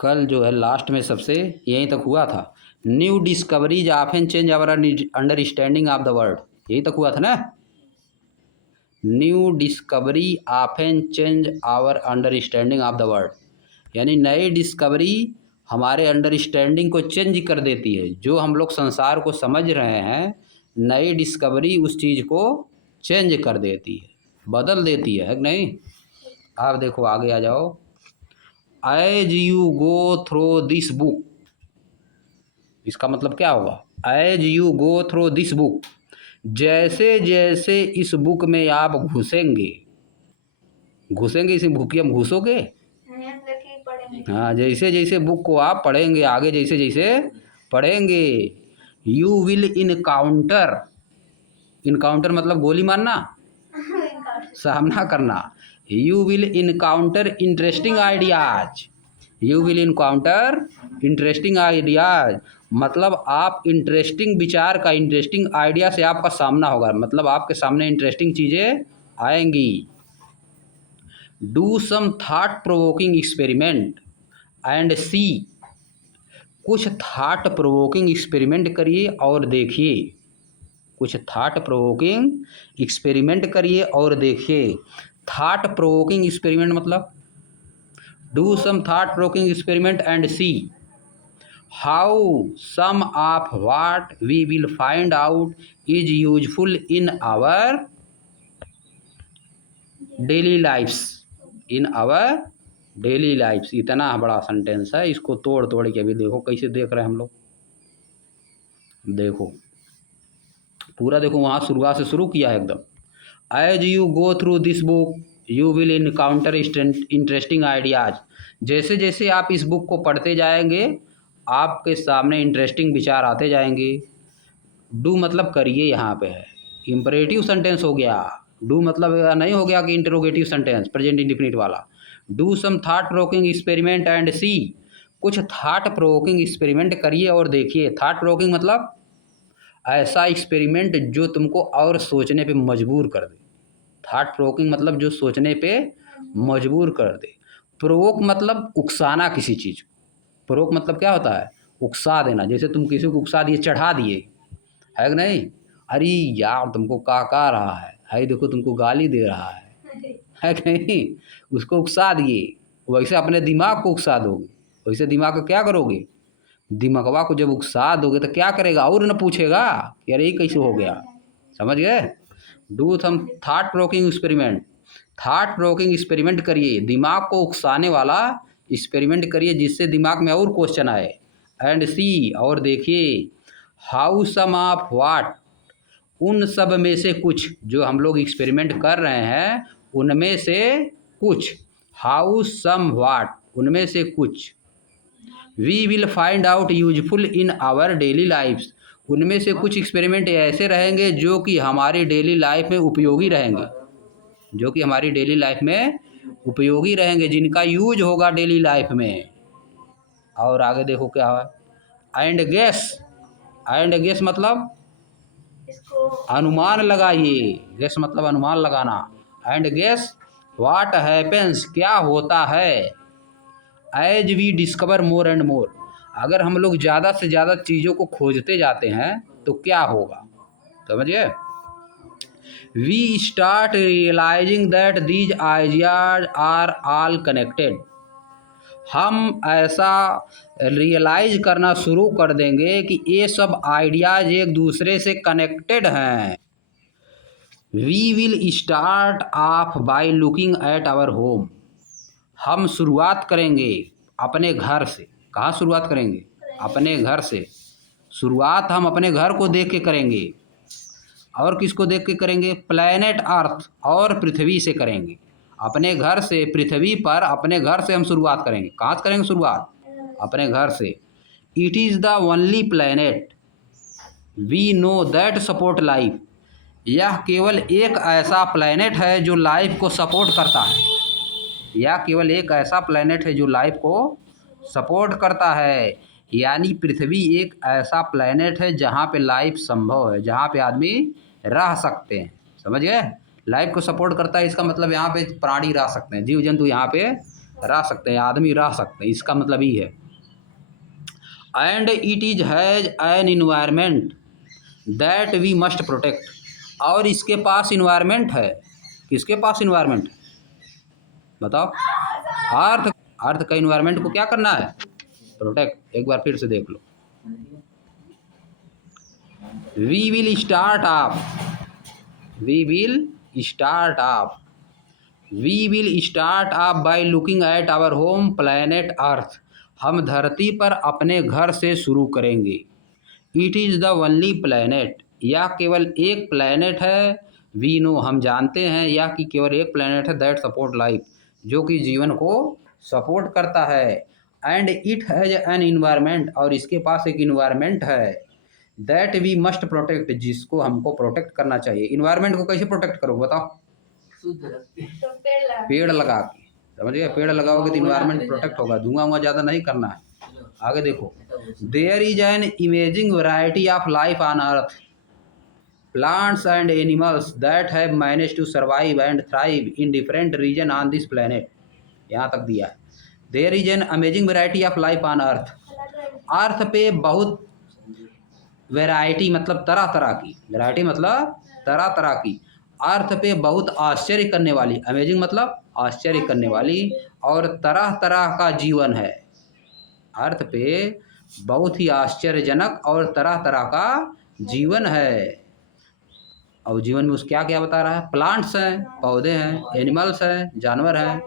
कल जो है लास्ट में सबसे यहीं तक हुआ था। New discoveries often change our understanding of the world, यही तक हुआ था ना। New discovery often change our understanding of the world, यानी नई डिस्कवरी हमारे अंडरस्टैंडिंग को चेंज कर देती है। जो हम लोग संसार को समझ रहे हैं, नई डिस्कवरी उस चीज़ को चेंज कर देती है, बदल देती है कि नहीं। आप देखो आगे आ जाओ। As you go through this book, इसका मतलब क्या होगा। As you go through this book, जैसे जैसे इस बुक में आप घुसेंगे, घुसेंगे इस बुक में घुसोगे, हाँ, जैसे जैसे बुक को आप पढ़ेंगे, आगे जैसे जैसे पढ़ेंगे, यू विल इनकाउंटर, इनकाउंटर मतलब गोली मारना, सामना करना। You will encounter interesting ideas, you will encounter interesting ideas, मतलब आप इंटरेस्टिंग विचार का, इंटरेस्टिंग आइडिया से आपका सामना होगा, मतलब आपके सामने इंटरेस्टिंग चीज़ें आएंगी। Do some thought provoking experiment and see, कुछ थॉट प्रोवोकिंग एक्सपेरिमेंट करिए और देखिए, कुछ थॉट प्रोवोकिंग एक्सपेरिमेंट करिए और देखिए। थॉट प्रोवोकिंग एक्सपेरिमेंट मतलब do some thought provoking experiment and see how some of what we will find out is useful in our daily lifes, in our daily lifes. इतना बड़ा sentence है, इसको तोड़ तोड़ के भी देखो कैसे देख रहे हैं हम लोग। देखो पूरा देखो, वहाँ शुरुआत से शुरू किया है एकदम। As you go through this book you will encounter interesting ideas, जैसे जैसे आप इस बुक को पढ़ते जाएंगे आपके सामने इंटरेस्टिंग विचार आते जाएंगे। डू मतलब करिए, यहाँ पे है इम्परेटिव सेंटेंस हो गया। डू मतलब नहीं हो गया कि इंटरोगेटिव सेंटेंस प्रेजेंट इंडिफिनिट वाला। Do some thought provoking experiment and see, कुछ थॉट प्रोवोकिंग एक्सपेरिमेंट करिए और देखिए। थॉट प्रोवोकिंग मतलब ऐसा एक्सपेरिमेंट जो तुमको और सोचने पे मजबूर कर दे। थॉट प्रोवोकिंग मतलब जो सोचने पे मजबूर कर दे। प्रोवोक मतलब उकसाना किसी चीज़ को। प्रोवोक मतलब क्या होता है, उकसा देना। जैसे तुम किसी को उकसा दिए, चढ़ा दिए, है कि नहीं। अरे यार तुमको का रहा है देखो तुमको गाली दे रहा है कि नहीं। उसको उकसा दिए, वैसे अपने दिमाग को उकसा दोगे। वैसे दिमाग को क्या करोगे, दिमागवा को जब उकसा दोगे तो क्या करेगा, और न पूछेगा यार ये कैसे हो गया। समझ गए। Do some thought provoking experiment, thought provoking experiment करिए, दिमाग को उकसाने वाला एक्सपेरिमेंट करिए जिससे दिमाग में और क्वेश्चन आए। एंड सी, और देखिए। हाउ सम ऑफ व्हाट, उन सब में से कुछ, जो हम लोग एक्सपेरिमेंट कर रहे हैं उनमें से कुछ। हाउ सम व्हाट, उनमें से कुछ। We will find out useful in our daily lifes, उनमें से कुछ एक्सपेरिमेंट ऐसे रहेंगे जो कि हमारी डेली लाइफ में उपयोगी रहेंगे, जो कि हमारी डेली लाइफ में उपयोगी रहेंगे, जिनका यूज होगा डेली लाइफ में। और आगे देखो क्या है। एंड गेस, एंड गेस मतलब अनुमान लगाइए। गेस मतलब अनुमान लगाना। एंड गेस व्हाट हैपेंस, क्या होता है। As we discover more and more, अगर हम लोग ज़्यादा से ज़्यादा चीज़ों को खोजते जाते हैं तो क्या होगा, समझिए। We start realising that these ideas are all connected, हम ऐसा रियलाइज करना शुरू कर देंगे कि ये सब आइडियाज एक दूसरे से कनेक्टेड हैं। We will start off by looking at our home, हम शुरुआत करेंगे अपने घर से। कहाँ शुरुआत करेंगे, अपने घर से। शुरुआत हम अपने घर को देख के करेंगे। और किसको देख के करेंगे, प्लैनेट अर्थ और पृथ्वी से करेंगे। अपने घर से, पृथ्वी पर अपने घर से हम शुरुआत करेंगे। कहाँ से करेंगे शुरुआत, अपने घर से। It is the only planet we know that support life, यह केवल एक ऐसा प्लैनेट है जो लाइफ को सपोर्ट करता है। यह केवल एक ऐसा प्लैनेट है जो लाइफ को सपोर्ट करता है। यानी पृथ्वी एक ऐसा प्लैनेट है जहाँ पे लाइफ संभव है, जहाँ पे आदमी रह सकते हैं। समझ गए, लाइफ को सपोर्ट करता है, इसका मतलब यहाँ पे प्राणी रह सकते हैं, जीव जंतु यहाँ पे रह सकते हैं, आदमी रह सकते हैं, इसका मतलब ही है। And it is has an environment that we must protect, और इसके पास इन्वायरमेंट है। किसके पास इन्वायरमेंट है बताओ? अर्थ। अर्थ का इन्वायरमेंट को क्या करना है? प्रोटेक्ट। एक बार फिर से देख लो। We will start off, we will start off, we will start off by looking at our home planet earth, हम धरती पर अपने घर से शुरू करेंगे। It is the only planet, या केवल एक प्लैनेट है, वी नो हम जानते हैं, या कि केवल एक प्लैनेट है, दैट सपोर्ट लाइफ, जो कि जीवन को सपोर्ट करता है। And it has an environment, और इसके पास एक इन्वायरमेंट है, दैट वी मस्ट प्रोटेक्ट, जिसको हमको प्रोटेक्ट करना चाहिए। इन्वायरमेंट को कैसे प्रोटेक्ट करो बताओ? तो पेड़ लगा के, समझ गए? पेड़ लगाओगे तो इन्वायरमेंट प्रोटेक्ट होगा। धुआं हुआ ज़्यादा नहीं करना है। आगे देखो, there is an imaging variety of life on earth, plants and animals that have manage to survive and thrive in different region on this planet. यहाँ तक दिया है। There is an amazing variety of life on earth, earth पे बहुत variety मतलब तरह तरह की, वैरायटी मतलब तरह तरह की, अर्थ पे बहुत आश्चर्य करने वाली, अमेजिंग मतलब आश्चर्य करने वाली, और तरह तरह का जीवन है। अर्थ पे बहुत ही आश्चर्यजनक और तरह तरह का जीवन है। और जीवन में उस क्या क्या बता रहा है? प्लांट्स हैं, पौधे हैं, एनिमल्स हैं, जानवर हैं,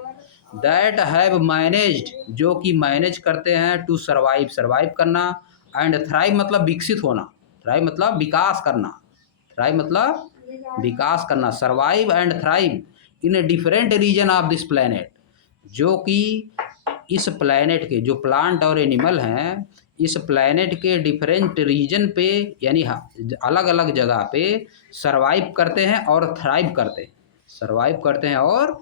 दैट हैव मैनेज्ड, जो कि मैनेज करते हैं, टू सर्वाइव, सर्वाइव करना, एंड थ्राइव मतलब विकसित होना, थ्राइव मतलब विकास करना, थ्राइव मतलब विकास करना, survive and thrive in a different region of this planet, जो कि इस प्लैनेट के जो प्लांट और एनिमल हैं, इस प्लैनेट के डिफरेंट रीजन पे, यानी अलग अलग जगह पे सर्वाइव करते हैं और थ्राइव करते हैं, सर्वाइव करते हैं और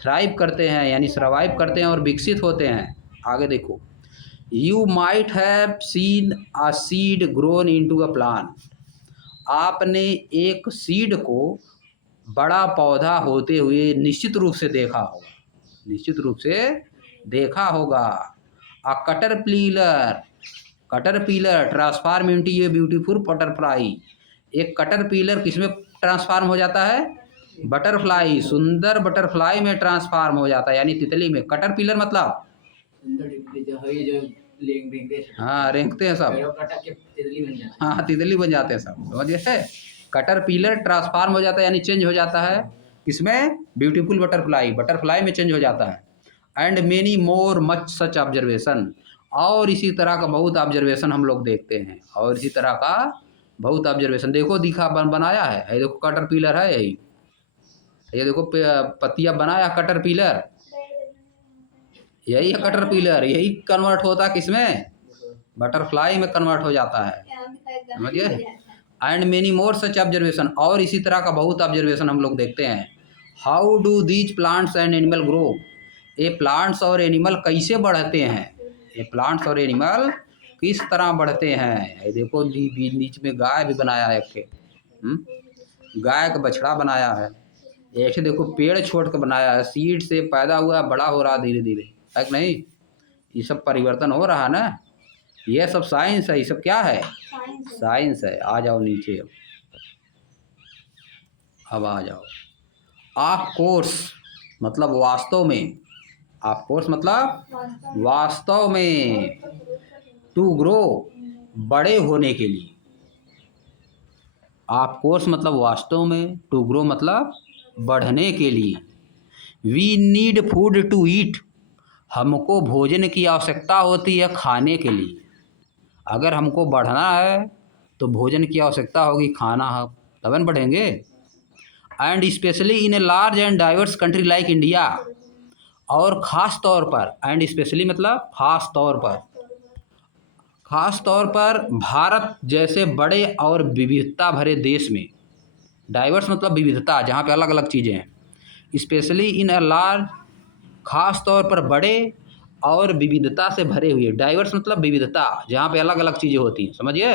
थ्राइव करते हैं, यानी सर्वाइव करते हैं और विकसित होते हैं। आगे देखो, you might have seen a seed grown into a plant, आपने एक सीड को बड़ा पौधा होते हुए निश्चित रूप से देखा होगा, निश्चित रूप से देखा होगा। A caterpillar, caterpillar transform into a beautiful butterfly, एक कटरपिलर किसमें ट्रांसफॉर्म हो जाता है? बटरफ्लाई, सुंदर बटरफ्लाई में ट्रांसफॉर्म हो जाता है, यानी तितली में। कटरपिलर मतलब हाँ, रेंगते हैं सब, हाँ तितली बन जाते हैं सब, समझिए। कटरपिलर ट्रांसफॉर्म हो जाता है, यानी चेंज हो जाता है किसमें? ब्यूटीफुल बटरफ्लाई, बटरफ्लाई में चेंज हो जाता है। And many more much such observation, और इसी तरह का बहुत ऑब्जर्वेशन हम लोग देखते हैं, और इसी तरह का बहुत ऑब्जर्वेशन। देखो दिखा बनाया है, ये देखो कटरपिलर है, यही ये देखो पत्तियाँ बनाया कटरपिलर, यही है कटरपिलर, यही कन्वर्ट होता है किसमें? बटरफ्लाई में कन्वर्ट हो जाता है, समझिए। And many more such observation, और इसी तरह का बहुत ऑब्जर्वेशन हम लोग देखते हैं। How do these plants and animal grow, ये प्लांट्स और एनिमल कैसे बढ़ते हैं? ये प्लांट्स और एनिमल किस तरह बढ़ते हैं? ये देखो बीच में गाय भी बनाया है, एक गाय का बछड़ा बनाया है, ऐसे देखो पेड़ छोड़ कर बनाया है, सीड से पैदा हुआ, बड़ा हो रहा धीरे धीरे, है कि नहीं? ये सब परिवर्तन हो रहा है ना, ये सब साइंस है, ये सब क्या है? साइंस है। आ जाओ नीचे, अब आ जाओ। ऑफ कोर्स मतलब वास्तव में, ऑफ कोर्स मतलब वास्तव में, टू ग्रो बड़े होने के लिए, ऑफ कोर्स मतलब वास्तव में, टू ग्रो मतलब बढ़ने के लिए। We need food to eat, हमको भोजन की आवश्यकता होती है खाने के लिए। अगर हमको बढ़ना है तो भोजन की आवश्यकता होगी, खाना है तब न बढ़ेंगे। And specially in a large and diverse country like India, और ख़ास तौर पर, एंड स्पेशली मतलब ख़ास तौर पर, ख़ास तौर पर भारत जैसे बड़े और विविधता भरे देश में, डाइवर्स मतलब विविधता, जहाँ पे अलग अलग चीज़ें हैं, स्पेशली इन अ लार्ज ख़ास तौर पर बड़े और विविधता से भरे हुए, डाइवर्स मतलब विविधता, जहाँ पे अलग अलग चीज़ें होती हैं, समझिए।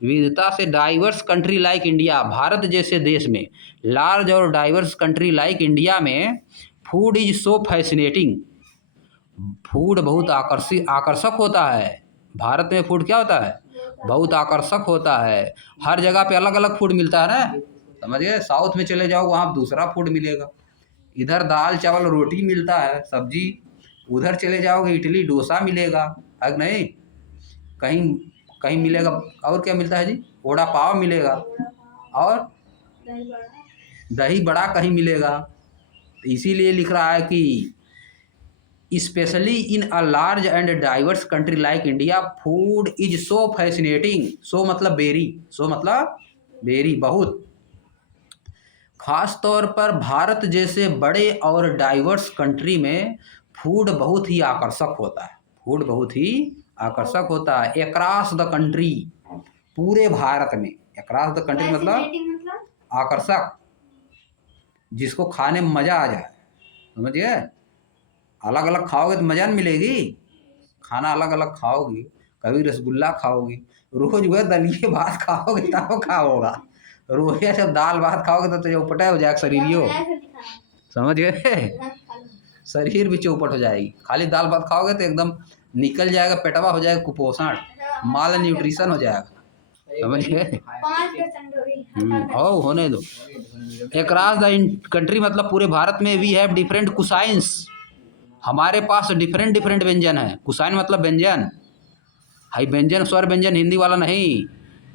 विविधता से diverse country like India, Bharat जैसे देश में, लार्ज और डाइवर्स कंट्री लाइक इंडिया में, food is so fascinating, food बहुत आकर्षक होता है। भारत में फूड क्या होता है? बहुत आकर्षक होता है। हर जगह पे अलग अलग फूड मिलता है ना, समझिए। साउथ में चले जाओ वहाँ दूसरा फूड मिलेगा, इधर दाल चावल रोटी मिलता है सब्जी, उधर चले जाओगे इडली डोसा मिलेगा, है कि नहीं? कहीं कहीं मिलेगा। और क्या मिलता है जी? वड़ा पाव मिलेगा, और दही बड़ा कहीं मिलेगा। तो इसीलिए लिख रहा है कि specially in a large and diverse country like India food is so fascinating. So मतलब वेरी, सो मतलब वेरी बहुत। खास तौर पर भारत जैसे बड़े और डाइवर्स कंट्री में फूड बहुत ही आकर्षक होता है। फूड बहुत ही आकर्षक होता है। अक्रॉस द कंट्री, पूरे भारत में। अक्रॉस द कंट्री मतलब आकर्षक, जिसको खाने में मज़ा आ जाए, समझिए। अलग अलग खाओगे तो मज़ा नहीं मिलेगी। खाना अलग अलग खाओगी, कभी रसगुल्ला खाओगी, रोज वह दलिए भात खाओगे तब खा होगा। रोज जब दाल भात खाओगे तो चौपटा हो जाएगा शरीरियो, समझ गए? शरीर भी चौपट हो जाएगी। खाली दाल भात खाओगे तो एकदम निकल जाएगा, पेटवा हो जाएगा कुपोषण, माल न्यूट्रिशन हो जाएगा, समझ गए? होने दो। अक्रॉस द कंट्री मतलब पूरे भारत में वी हैव डिफरेंट कुसाइंस। हमारे पास डिफरेंट डिफरेंट व्यंजन है। कुसाइन मतलब व्यंजन, हाई व्यंजन स्वर व्यंजन हिंदी वाला नहीं।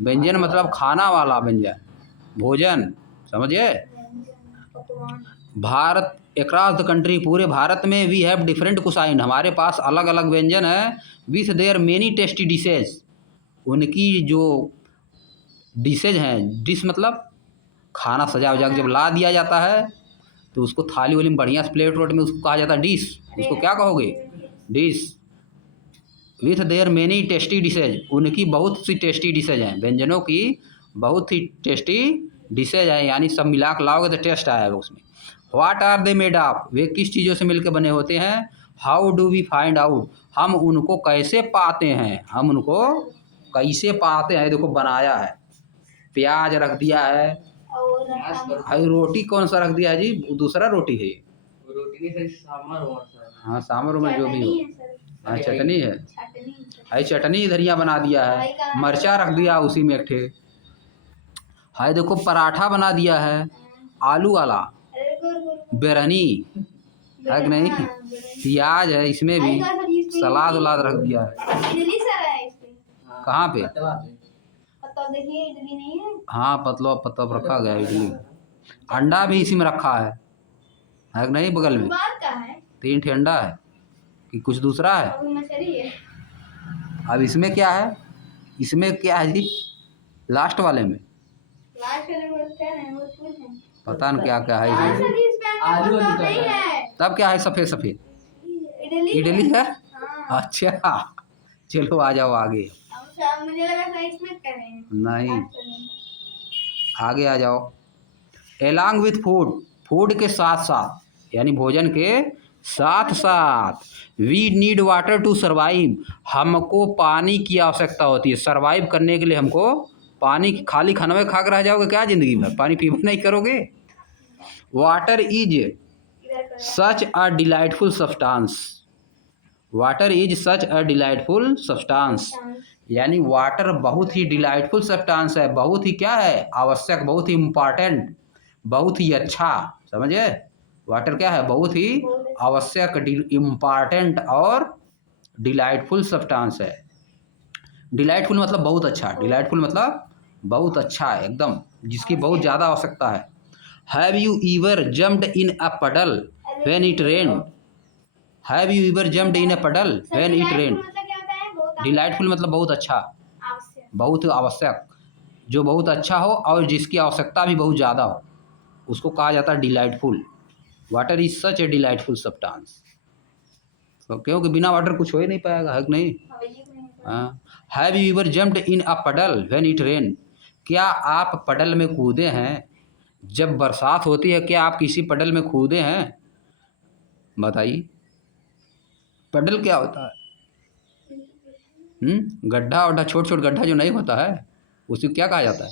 व्यंजन मतलब खाना वाला व्यंजन, भोजन, समझिए। भारत अक्रॉस द कंट्री पूरे भारत में वी हैव डिफरेंट कुसाइन, हमारे पास अलग अलग व्यंजन है। With their many tasty dishes, उनकी जो डिशेज हैं, डिश मतलब खाना सजा वजा के जब ला दिया जाता है तो उसको थाली वाली में बढ़िया से प्लेट रोट में उसको कहा जाता है डिश। उसको क्या कहोगे? Dish. With their many tasty dishes, उनकी बहुत सी टेस्टी डिशेज हैं। व्यंजनों की बहुत ही टेस्टी डिशेज हैं, यानी सब मिला के लाओगे तो टेस्ट आएगा उसमें। What are they made of, वे किस चीज़ों से मिलकर बने होते हैं? How do we find out, हम उनको कैसे पाते हैं? हम उनको कैसे पाते हैं? देखो बनाया है, प्याज रख दिया है, भाई रोटी कौन सा रख दिया है जी? दूसरा रोटी है ये। रोटी नहीं सर, सांभर और सर। हाँ सांभर में जो भी हो। हाँ चटनी है, हाई चटनी धनिया बना दिया है, मरचा रख दिया उसी में एक ठे। हाई देखो पराठा बना दिया है, आलू वाला, बेरहनी है कि नहीं? प्याज है इसमें भी, सलाद वलाद रख दिया है। कहाँ पे? हाँ पतला पत्ता रखा गया है इडली। अंडा भी इसी में रखा है कि नहीं? बगल में 3 ठे अंडा है कि कुछ दूसरा है? अब इसमें क्या है? इसमें क्या है जी? लास्ट वाले में पता नहीं क्या क्या है इसमें। आलू तब क्या है? सफ़ेद सफ़ेद इडली है। अच्छा चलो आ जाओ आगे। मुझे लगा इसमें नहीं, आगे आ जाओ। एलॉन्ग विथ फूड, फूड के साथ साथ, यानी भोजन के साथ साथ, we need water to survive, हमको पानी की आवश्यकता होती है। सर्वाइव करने के लिए हमको पानी, खाली खाना में खा कर रह जाओगे क्या ज़िंदगी में? पानी पीबा नहीं करोगे। Water is such a delightful substance, water is such a delightful substance, यानी वाटर बहुत ही डिलाइटफुल सब्सटेंस है, बहुत ही क्या है? आवश्यक, बहुत ही इम्पॉर्टेंट, बहुत ही अच्छा, समझे? वाटर क्या है? बहुत ही आवश्यक, इम्पॉर्टेंट और डिलाइटफुल सब्सटेंस है। डिलाइटफुल मतलब बहुत अच्छा, डिलाइटफुल मतलब बहुत अच्छा है एकदम, जिसकी बहुत ज़्यादा आवश्यकता है। Have you ever jumped in a puddle when it rained, have you ever jumped in a puddle when it rained. Delightful मतलब बहुत अच्छा, बहुत आवश्यक, जो बहुत अच्छा हो और जिसकी आवश्यकता भी बहुत ज़्यादा हो, उसको कहा जाता है delightful. Water is such A delightful substance, तो क्योंकि बिना वाटर कुछ हो ही नहीं पाएगा, है कि नहीं? हाँ। Have you ever jumped in a puddle when it rain, क्या आप पडल में कूदे हैं जब बरसात होती है? क्या आप किसी पडल में कूदे हैं? बताइए पडल क्या होता है? गड्ढा वड्ढा, छोट छोट गड्ढा जो नहीं होता है उसी को क्या कहा जाता है?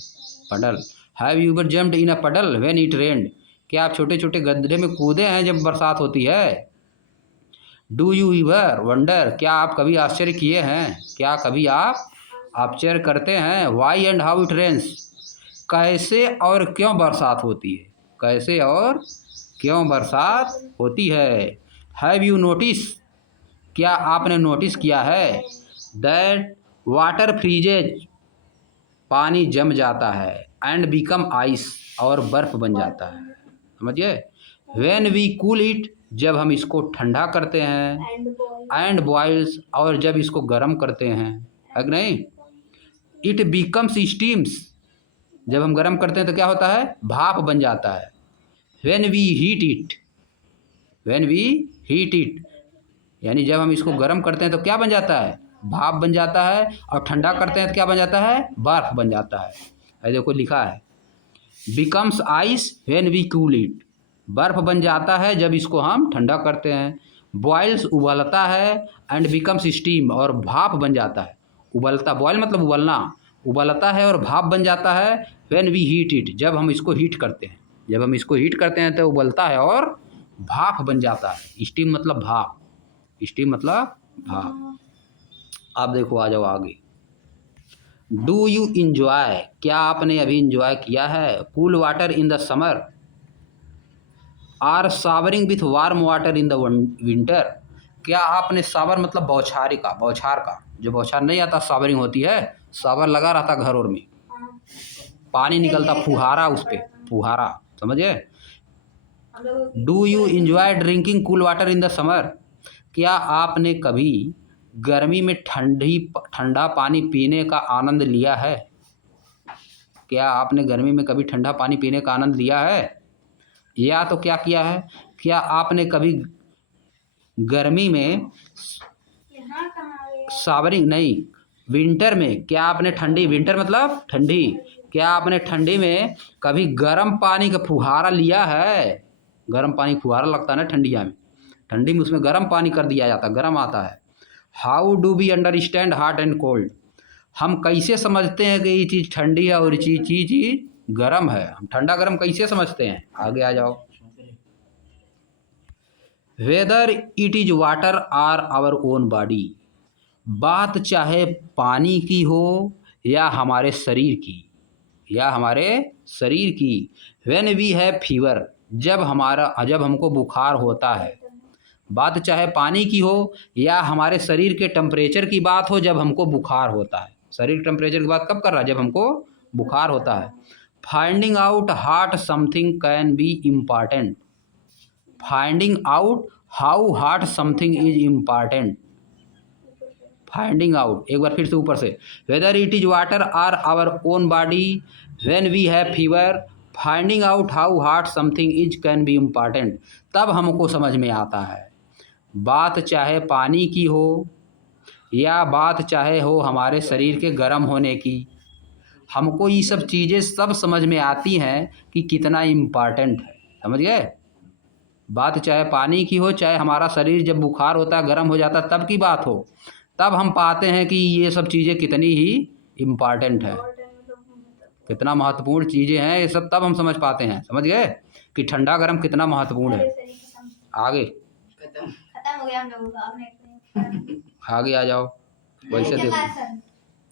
पडल। Have you ever jumped in a puddle when it रेन्ड, क्या आप छोटे छोटे गड्ढे में कूदे हैं जब बरसात होती है? डू यू इवर वंडर, क्या आप कभी आश्चर्य किए हैं, क्या कभी आप आश्चर्य करते हैं? Why and how it rains, कैसे और क्यों बरसात होती है, कैसे और क्यों बरसात होती है? हैव यू नोटिस, क्या आपने नोटिस किया है? दैट वाटर फ्रीजेज, पानी जम जाता है, एंड बिकम आइस, और बर्फ बन जाता है, समझिए? व्हेन वी कूल इट, जब हम इसको ठंडा करते हैं, एंड बॉइल्स, और जब इसको गर्म करते हैं, है कि नहीं? इट बिकम्स स्टीम्स, जब हम गर्म करते हैं तो क्या होता है? भाप बन जाता है। When we heat it, when we heat it, यानी जब हम इसको गर्म करते हैं तो क्या बन जाता है? भाप बन जाता है, और ठंडा करते हैं तो क्या बन जाता है? बर्फ बन जाता है। ये देखो लिखा है becomes ice when we cool it, बर्फ बन जाता है जब इसको हम ठंडा करते हैं। बॉइल्स, उबलता है, एंड बिकम्स स्टीम, और भाप बन जाता है। उबलता, बॉयल मतलब उबलना, उबलता है और भाप बन जाता है। व्हेन वी हीट इट, जब हम इसको हीट करते हैं, जब हम इसको हीट करते हैं तो उबलता है और भाप बन जाता है। स्टीम मतलब भाप, स्टीम मतलब भाप। आप देखो, आ जाओ आगे। डू यू इंजॉय, क्या आपने अभी इंजॉय किया है? Cool water in the summer, or showering with warm water in the winter, क्या आपने सावर मतलब बौछार का, बौछार का, जो बौछार नहीं आता सावरिंग होती है, सावर लगा रहता घरों में, पानी निकलता फुहारा, उस पर फुहारा, समझे? Do you enjoy drinking cool water in the summer, क्या आपने कभी गर्मी में ठंडा पानी पीने का आनंद लिया है? क्या आपने गर्मी में कभी ठंडा पानी पीने का आनंद लिया है? या तो क्या किया है, क्या आपने कभी गर्मी में सावरिंग नहीं, विंटर में, क्या आपने ठंडी, विंटर मतलब ठंडी, क्या आपने ठंडी में कभी गर्म पानी का फुहारा लिया है? गर्म पानी फुहारा लगता है ना ठंडिया में, ठंडी में उसमें गर्म पानी कर दिया जाता है, गर्म आता है। How do we understand hot and cold, हम कैसे समझते हैं कि ये चीज़ ठंडी है और ये चीज़ गर्म है? हम ठंडा गर्म कैसे समझते हैं? आगे आ जाओ। Whether it is water or our own body, बात चाहे पानी की हो या हमारे शरीर की, या हमारे शरीर की। व्हेन वी हैव फीवर, जब हमको बुखार होता है, बात चाहे पानी की हो या हमारे शरीर के टेम्परेचर की बात हो, जब हमको बुखार होता है। शरीर टेम्परेचर की बात कब कर रहा है? जब हमको बुखार होता है। Finding out hot something can be important, finding out how hot something is important, finding out, एक बार फिर से ऊपर से, whether it is water or our own body, when we have fever, finding out how hot something is can be important, तब हमको समझ में आता है। बात चाहे पानी की हो या बात चाहे हो हमारे शरीर के गर्म होने की, हमको ये सब चीज़ें सब समझ में आती हैं कि कितना इम्पॉर्टेंट है, समझ गए? बात चाहे पानी की हो, चाहे हमारा शरीर जब बुखार होता है, गर्म हो जाता है, तब की बात हो, तब हम पाते हैं कि ये सब चीज़ें कितनी ही इम्पॉर्टेंट है, कितना महत्वपूर्ण चीज़ें हैं ये सब, तब हम समझ पाते हैं, समझ गए कि ठंडा गर्म कितना महत्वपूर्ण है। आगे खत्म हो गया हम लोगों का, आपने आगे आ जाओ। वैसे देखो,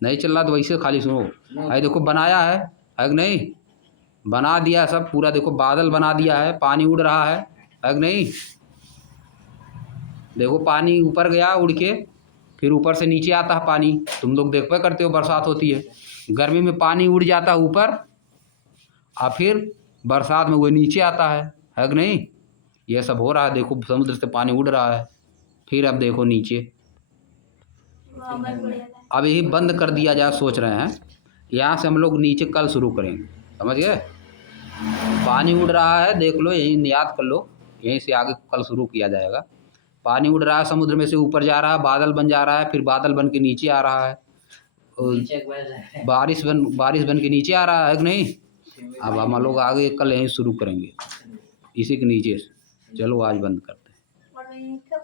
नहीं चल रहा तो वैसे खाली सुनो। अरे देखो बनाया है कि नहीं, बना दिया सब पूरा, देखो बादल बना दिया है, पानी उड़ रहा है कि नहीं? देखो पानी ऊपर गया उड़ के, फिर ऊपर से नीचे आता है पानी, तुम लोग देख पे करते हो, बरसात होती है, गर्मी में पानी उड़ जाता है ऊपर, और फिर बरसात में वो नीचे आता है कि नहीं? ये सब हो रहा है, देखो समुद्र से पानी उड़ रहा है, फिर अब देखो नीचे। अब यही बंद कर दिया जाए सोच रहे हैं, यहाँ से हम लोग नीचे कल शुरू करेंगे, समझ गए? पानी उड़ रहा है, देख लो, यही याद कर लो, यहीं से आगे कल शुरू किया जाएगा। पानी उड़ रहा है, समुद्र में से ऊपर जा रहा है, बादल बन जा रहा है, फिर बादल बन के नीचे आ रहा है, बारिश बन के नीचे आ रहा है कि नहीं? अब हम लोग आगे कल यहीं शुरू करेंगे, इसी के नीचे से। चलो आज बंद करते हैं।